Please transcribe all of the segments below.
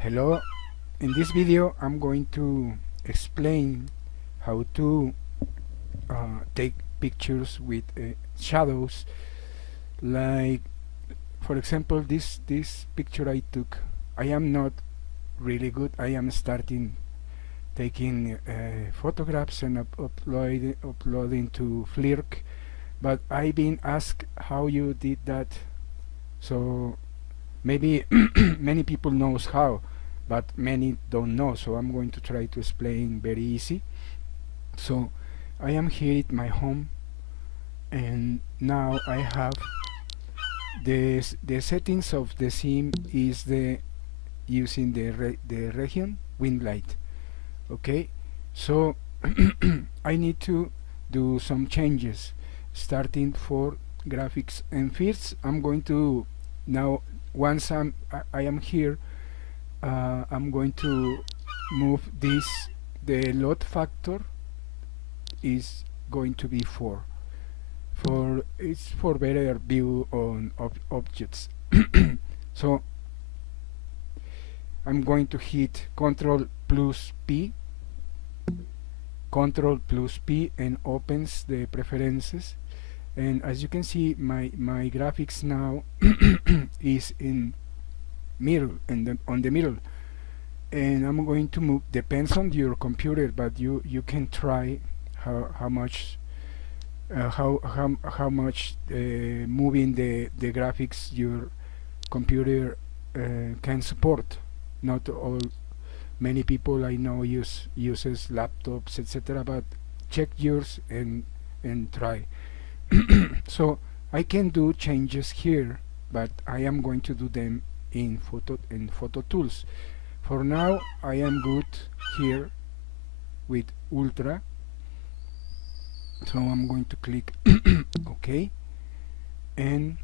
Hello, in this video I'm going to explain how to take pictures with shadows, like for example this picture I took. I am not really good. I am starting taking photographs and uploading to Flirk, but I've been asked how you did that, so maybe many people knows how, but many don't know, so I'm going to try to explain very easy. So I am here at my home, and now I have the settings of the sim is the using the region wind light. Okay, so I need to do some changes, starting for graphics. And first I'm going to, now once I am here, I'm going to move this. The load factor is going to be 4. For it's for better view on objects. So I'm going to hit Control plus P, and opens the preferences. And as you can see, my graphics now is in middle, and on the middle. And I'm going to move, depends on your computer, but you can try how much how much moving the graphics your computer can support. Not all, many people I know uses laptops, etc., but check yours and try. So I can do changes here, but I am going to do them in photo tools. For now I am good here with ultra, so I'm going to click OK, and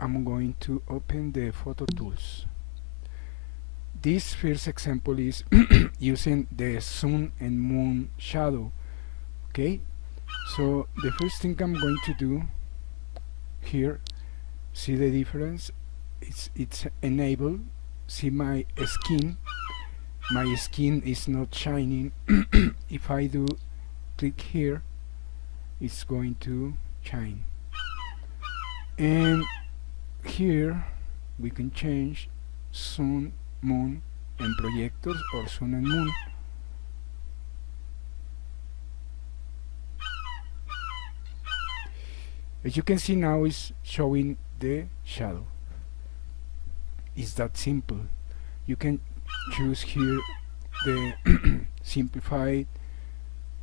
I'm going to open the photo tools. This first example is using the sun and moon shadow. Okay, so the first thing I'm going to do here, see the difference, it's enable. See my skin is not shining. If I do click here, it's going to shine. And here we can change sun, moon, and projectors, or sun and moon. As you can see now, is showing the shadow. It's that simple. You can choose here the simplified,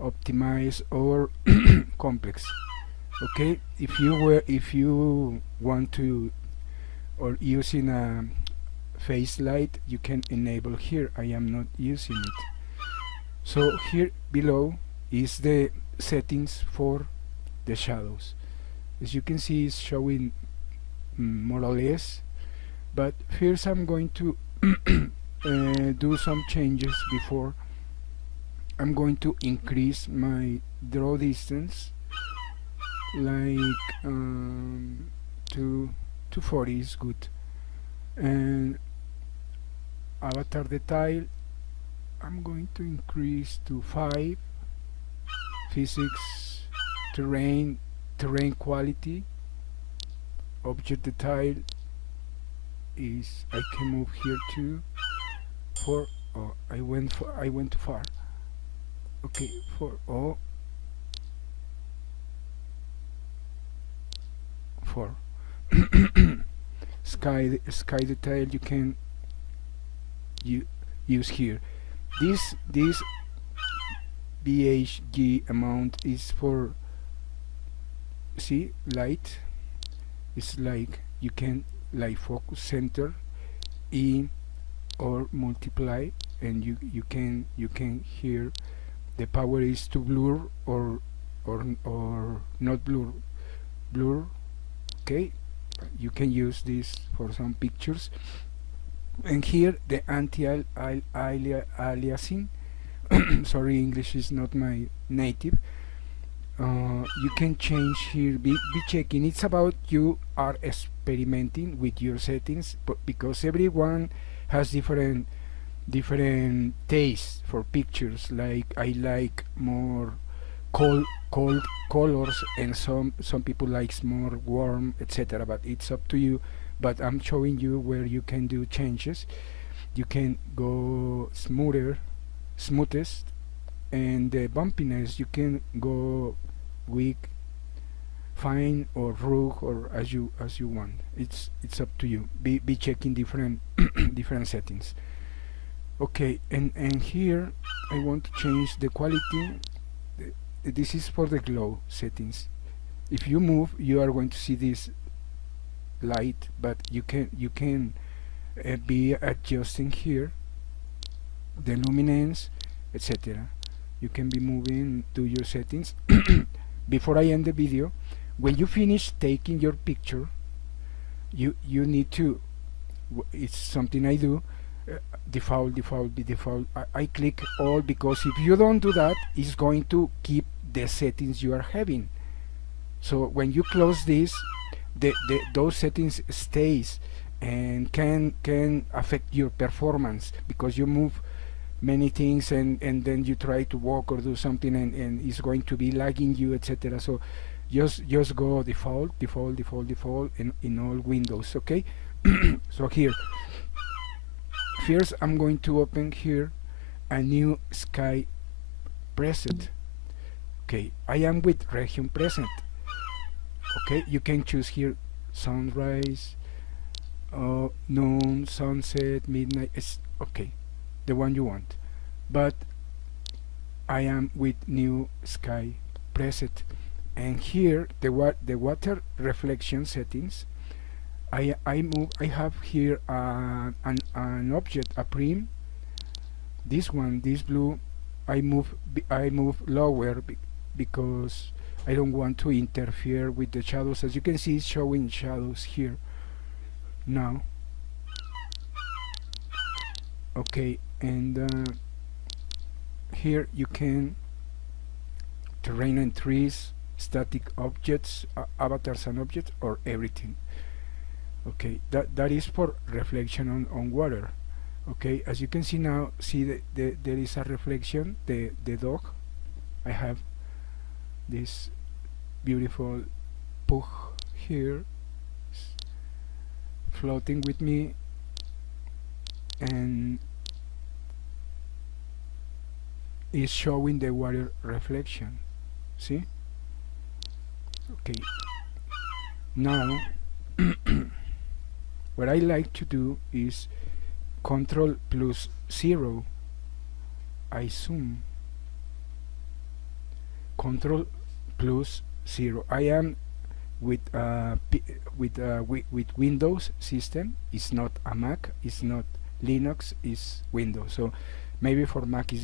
optimize, or complex. Okay, if you want to, or using a face light, you can enable here. I am not using it. So here below is the settings for the shadows. As you can see, it's showing more or less, but first I'm going to do some changes. Before, I'm going to increase my draw distance, like to 240 is good. And avatar detail, I'm going to increase to 5. Physics, terrain quality, object detail is, I can move here to 4. Oh, I went too far. Okay, 4. Oh, 4. Sky detail you can use here. This BHG amount is for, see, light. It's like you can like focus, center, in, or multiply, and you can hear the power is to blur or not blur. Okay, you can use this for some pictures. And here the anti-aliasing. Sorry, English is not my native. you can change here, be checking. It's about you are experimenting with your settings, but because everyone has different tastes for pictures. Like I like more cold colors, and some people likes more warm, etc. But it's up to you. But I'm showing you where you can do changes. You can go smoothest, and the bumpiness you can go weak, fine, or rough, or as you want. It's up to you. Be checking different different settings. Okay, and here I want to change the quality. This is for the glow settings. If you move, you are going to see this light, but you can be adjusting here the luminance, etc. You can be moving, do your settings. Before I end the video, when you finish taking your picture, you need to, it's something I do, default. I click all, because if you don't do that, it's going to keep the settings you are having. So when you close this, those settings stays, and can affect your performance, because you move many things, and then you try to walk or do something, and it's going to be lagging you, etc. So just go default in all windows. Okay. So here, first I'm going to open here a new sky preset. Okay, I am with region preset. Okay, you can choose here sunrise, noon, sunset, midnight. It's okay, the one you want. But I am with new sky preset, and here the water reflection settings. I have here an object, a prim. This one, this blue, I move lower, because I don't want to interfere with the shadows. As you can see, it's showing shadows here now. Okay, and here you can terrain and trees, static objects, avatars and objects, or everything. Okay, that is for reflection on water. Okay, as you can see now, see there is a reflection, the dog. I have this beautiful pug here floating with me, and is showing the water reflection. See? Okay, now what I like to do is Control plus 0. I zoom. Control plus 0. I am with with Windows system. It's not a Mac. It's not Linux. It's Windows. So maybe for Mac is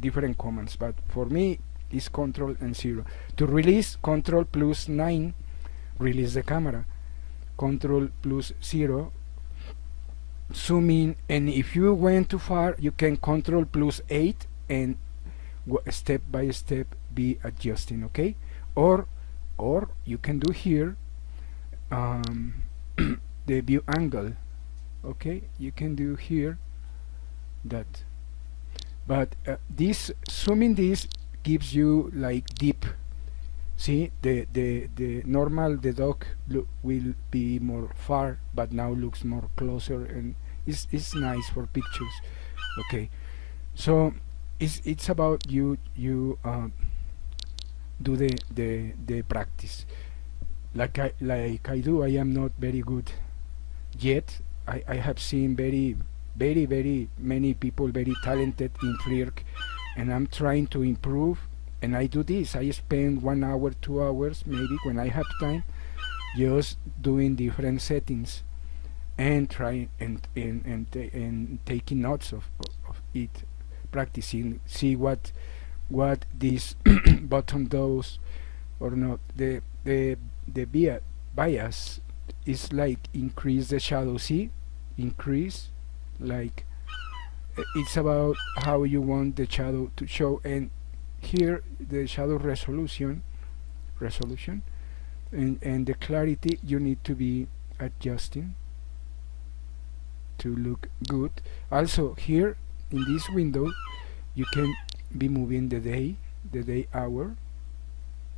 different commands, but for me it's Control and 0. To release, Control plus 9. Release the camera. Control plus 0, zoom in, and if you went too far, you can Control plus 8, and step by step be adjusting. Okay, or you can do here the view angle. Okay, you can do here that, but this zooming, this gives you like deep. See, the normal, the dog will be more far, but now looks more closer, and it's nice for pictures. Okay, so it's about you do the practice. Like I do. I am not very good yet. I have seen very many people very talented in Flirk, and I'm trying to improve. And I do this. I spend 1 hour, 2 hours, maybe when I have time, just doing different settings, and trying and taking notes of it, practicing, see what this button does or not. The bias is like increase the shadow. See, increase, like it's about how you want the shadow to show. And here the shadow resolution, resolution, and the clarity you need to be adjusting to look good. Also here in this window you can be moving the day hour,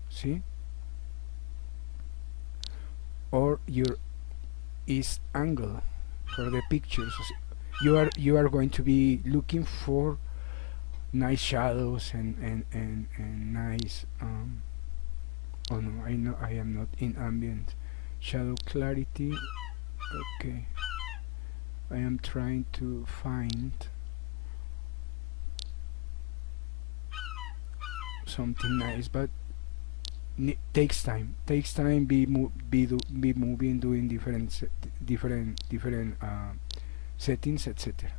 see, or your east angle for the pictures. You are going to be looking for nice shadows and nice oh no, I know I am not in ambient. Shadow clarity. Okay, I am trying to find something nice, but takes time. Takes time. Be moving, doing different settings, etc.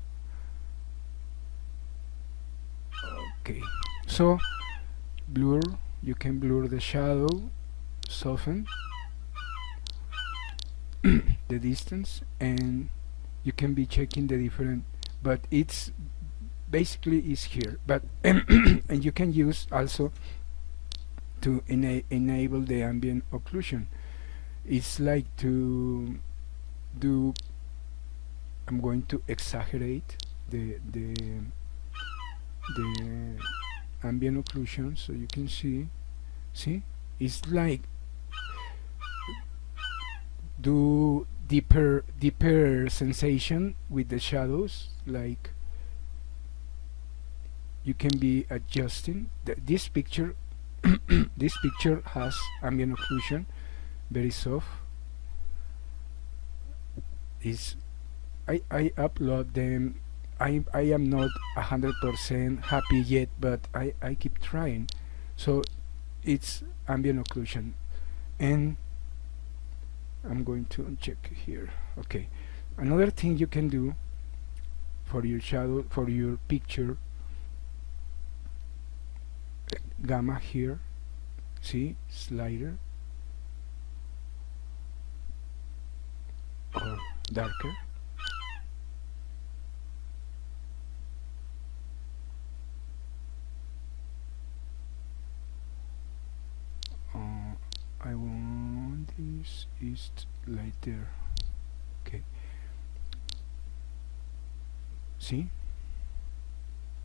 Okay, so blur. You can blur the shadow, soften the distance, and you can be checking the different. But it's basically is here. But and you can use also to enable the ambient occlusion. It's like to do. I'm going to exaggerate the ambient occlusion so you can see it's like do deeper sensation with the shadows, like you can be adjusting this picture. This picture has ambient occlusion, very soft. Is I upload them. I am not 100% happy yet, but I keep trying. So it's ambient occlusion, and I'm going to check here. Okay, another thing you can do for your shadow, for your picture, gamma here, see, slider or darker. I want this is right there. Okay, see,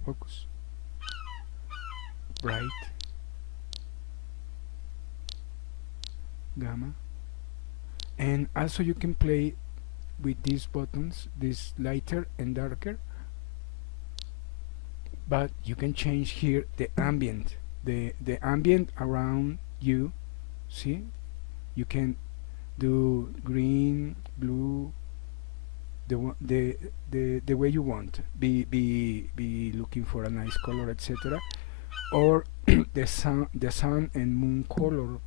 focus, bright, gamma, and also you can play with these buttons, this lighter and darker, but you can change here the ambient, the ambient around you. See, you can do green, blue, the way you want. Be looking for a nice color, etc. Or the sun and moon color,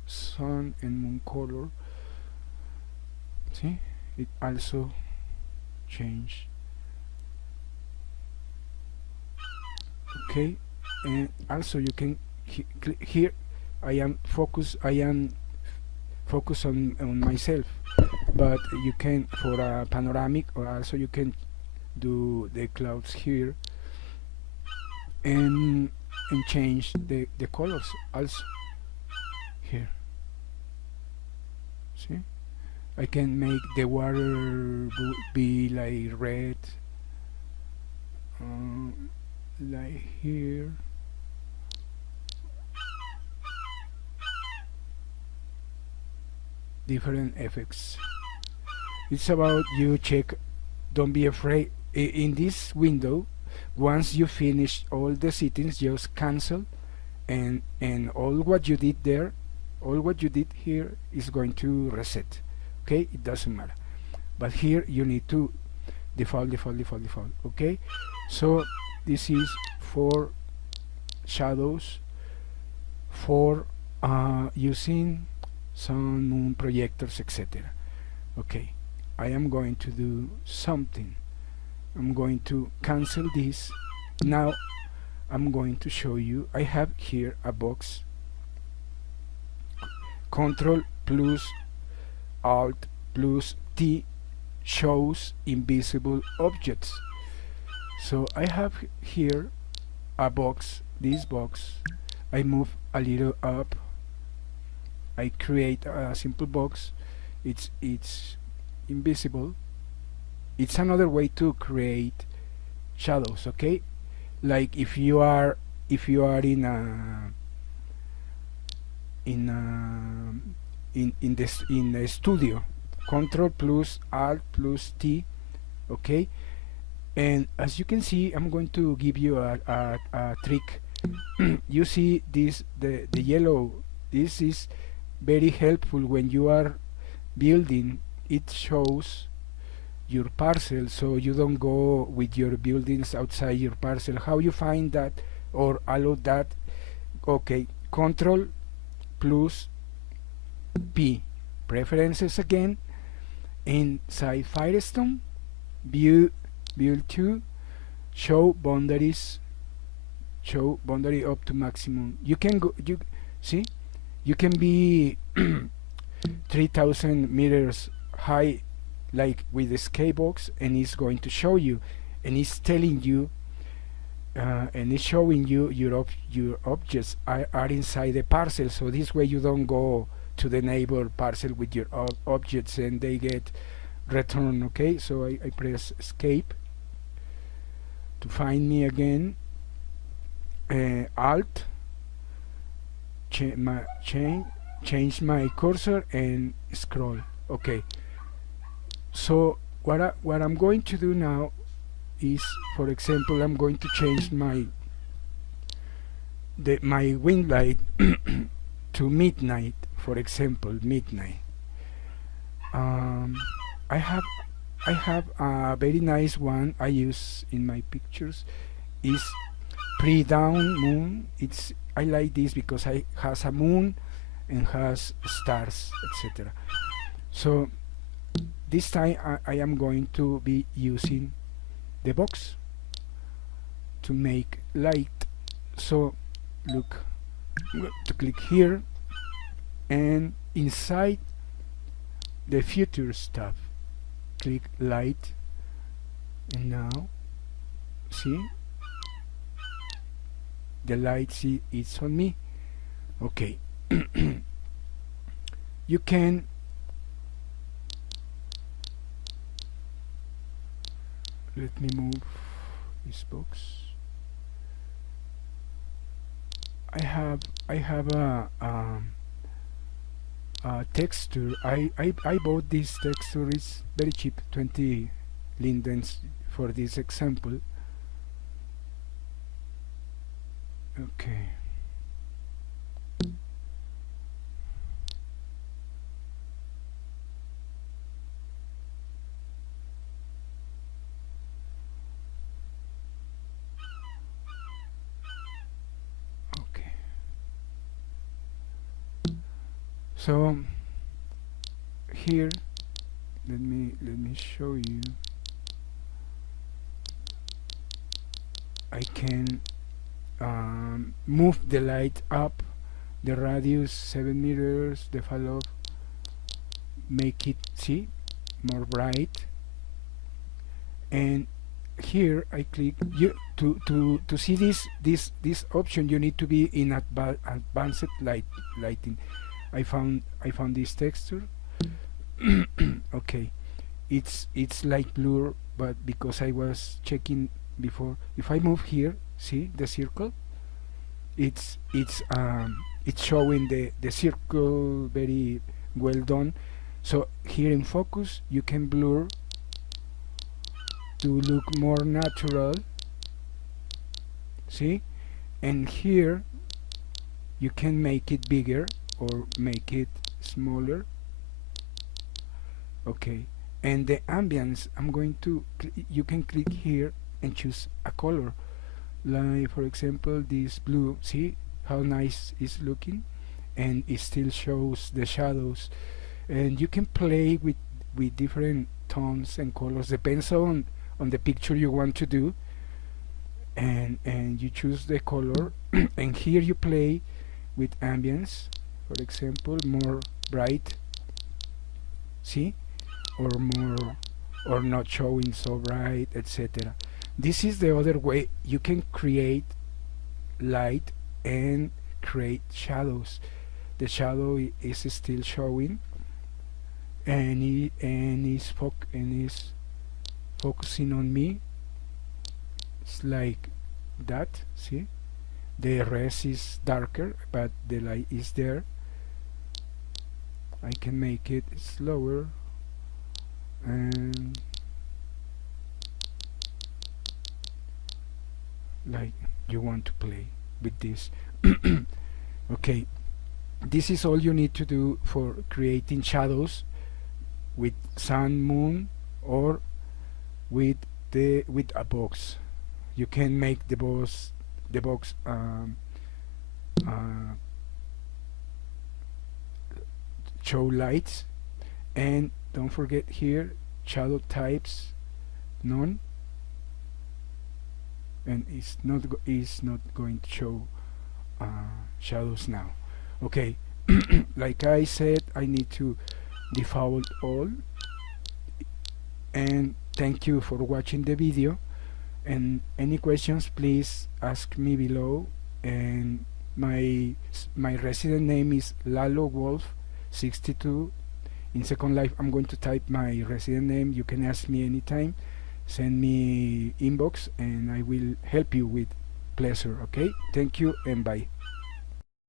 See, it also change. Okay, and also you can here I am focused on myself, but you can for a panoramic, or also you can do the clouds here and change the colors also here. See, I can make the water be like red, like here. Different effects. It's about you check. Don't be afraid. In this window, once you finish all the settings, just cancel, and all what you did there, all what you did here is going to reset. Okay, it doesn't matter. But here you need to default. Okay, so this is for shadows, for using sun, moon, projectors, etc. Okay, I am going to do something. I'm going to cancel this. Now I'm going to show you. I have here a box. Control plus Alt plus T shows invisible objects. So I have here a box. This box I move a little up, I create a simple box. It's invisible. It's another way to create shadows. Okay, like if you are in a in a studio, Control plus Alt plus T. Okay, and as you can see, I'm going to give you a trick. You see this, the yellow. This is very helpful when you are building. It shows your parcel, so you don't go with your buildings outside your parcel. How you find that or allow that? Okay, Control plus P, preferences again. Inside Firestone, view, view 2, show boundaries, show boundary up to maximum. You can go, you see, you can be 3000 meters high, like with the skybox, and it's going to show you, and it's telling you, and it's showing you your objects are inside the parcel. So this way you don't go to the neighbor parcel with your objects and they get returned. Okay, so I press escape to find me again. Alt, change my cursor and scroll. Okay, so what I'm going to do now is, for example, I'm going to change my wing light to midnight, for example, midnight. I have a very nice one I use in my pictures. Is pre-dawn moon. I like this because I has a moon and has stars, etc. So this time I am going to be using the box to make light. So look, I'm going to click here, and inside the Futures tab, click light, and now see the light, see it's on me. Okay. You can let me move this box. I have a texture. I bought this texture. It's very cheap, 20 lindens for this example. Okay. Okay. So here, let me show you. I can move the light up, the radius 7 meters, the follow, make it, see, more bright. And here I click you to see this option. You need to be in advanced lighting. I found this texture. Okay, it's like blur, but because I was checking before, if I move here, see the circle, it's showing the circle very well done. So here in focus you can blur to look more natural, see, and here you can make it bigger or make it smaller. Okay, and the ambience, I'm going to you can click here and choose a color, like for example this blue. See how nice it's looking, and it still shows the shadows. And you can play with different tones and colors, depends on the picture you want to do, and you choose the color. And here you play with ambience, for example, more bright, see, or more, or not showing so bright, etc. This is the other way you can create light and create shadows. the shadow is still showing, and is focusing on me. It's like that. See, the rest is darker, but the light is there. I can make it slower, and like you want to play with this. Okay, this is all you need to do for creating shadows with sun, moon, or with a box. You can make the box uh, show lights, and don't forget here shadow types none, and it's not going to show shadows now. Okay, like I said, I need to default all, and thank you for watching the video, and any questions please ask me below. And my resident name is Lalo Wolf 62. In Second Life I'm going to type my resident name. You can ask me anytime, send me inbox, and I will help you with pleasure. Okay, thank you and bye.